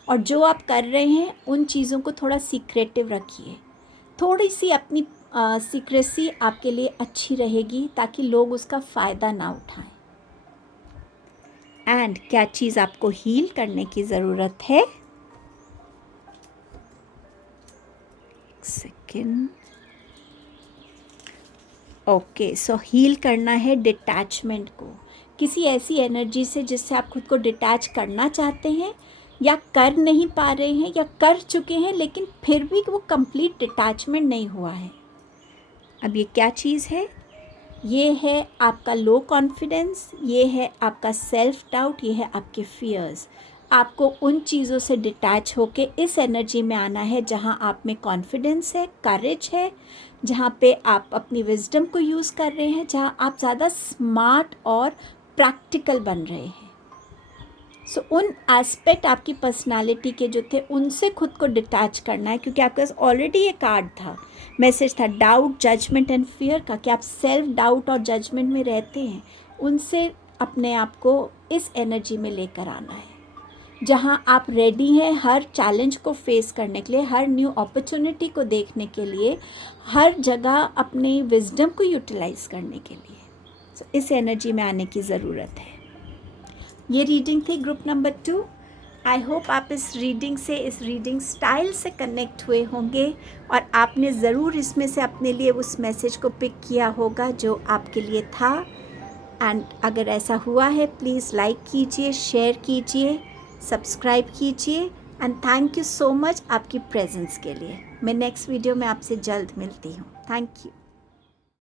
और जो आप कर रहे हैं उन चीज़ों को थोड़ा सीक्रेटिव रखिए। थोड़ी सी अपनी सीक्रेसी आपके लिए अच्छी रहेगी ताकि लोग उसका फ़ायदा ना उठाएं। एंड क्या चीज़ आपको हील करने की ज़रूरत है? सेकेंड। ओके, सो हील करना है डिटैचमेंट को, किसी ऐसी एनर्जी से जिससे आप खुद को डिटैच करना चाहते हैं या कर नहीं पा रहे हैं, या कर चुके हैं लेकिन फिर भी वो कंप्लीट डिटैचमेंट नहीं हुआ है। अब ये क्या चीज़ है? ये है आपका लो कॉन्फिडेंस, ये है आपका सेल्फ डाउट, ये है आपके फियर्स। आपको उन चीज़ों से डिटैच होके इस एनर्जी में आना है जहाँ आप में कॉन्फिडेंस है, करेज है, जहाँ पे आप अपनी विजडम को यूज़ कर रहे हैं, जहाँ आप ज़्यादा स्मार्ट और प्रैक्टिकल बन रहे हैं। सो उन एस्पेक्ट आपकी पर्सनालिटी के जो थे उनसे खुद को डिटैच करना है, क्योंकि आपके पास ऑलरेडी ये कार्ड था, मैसेज था डाउट, जजमेंट एंड फियर का, कि आप सेल्फ डाउट और जजमेंट में रहते हैं। उनसे अपने आप को इस एनर्जी में लेकर आना है जहाँ आप रेडी हैं हर चैलेंज को फेस करने के लिए, हर न्यू अपॉर्चुनिटी को देखने के लिए, हर जगह अपनी विजडम को यूटिलाइज करने के लिए। सो इस एनर्जी में आने की ज़रूरत है। ये रीडिंग थी ग्रुप नंबर 2। आई होप आप इस रीडिंग से, इस रीडिंग स्टाइल से कनेक्ट हुए होंगे, और आपने ज़रूर इसमें से अपने लिए उस मैसेज को पिक किया होगा जो आपके लिए था। एंड अगर ऐसा हुआ है प्लीज़ लाइक कीजिए, शेयर कीजिए, सब्सक्राइब कीजिए, and thank you so much आपकी प्रेजेंस के लिए। मैं नेक्स्ट वीडियो में आपसे जल्द मिलती हूँ। Thank you.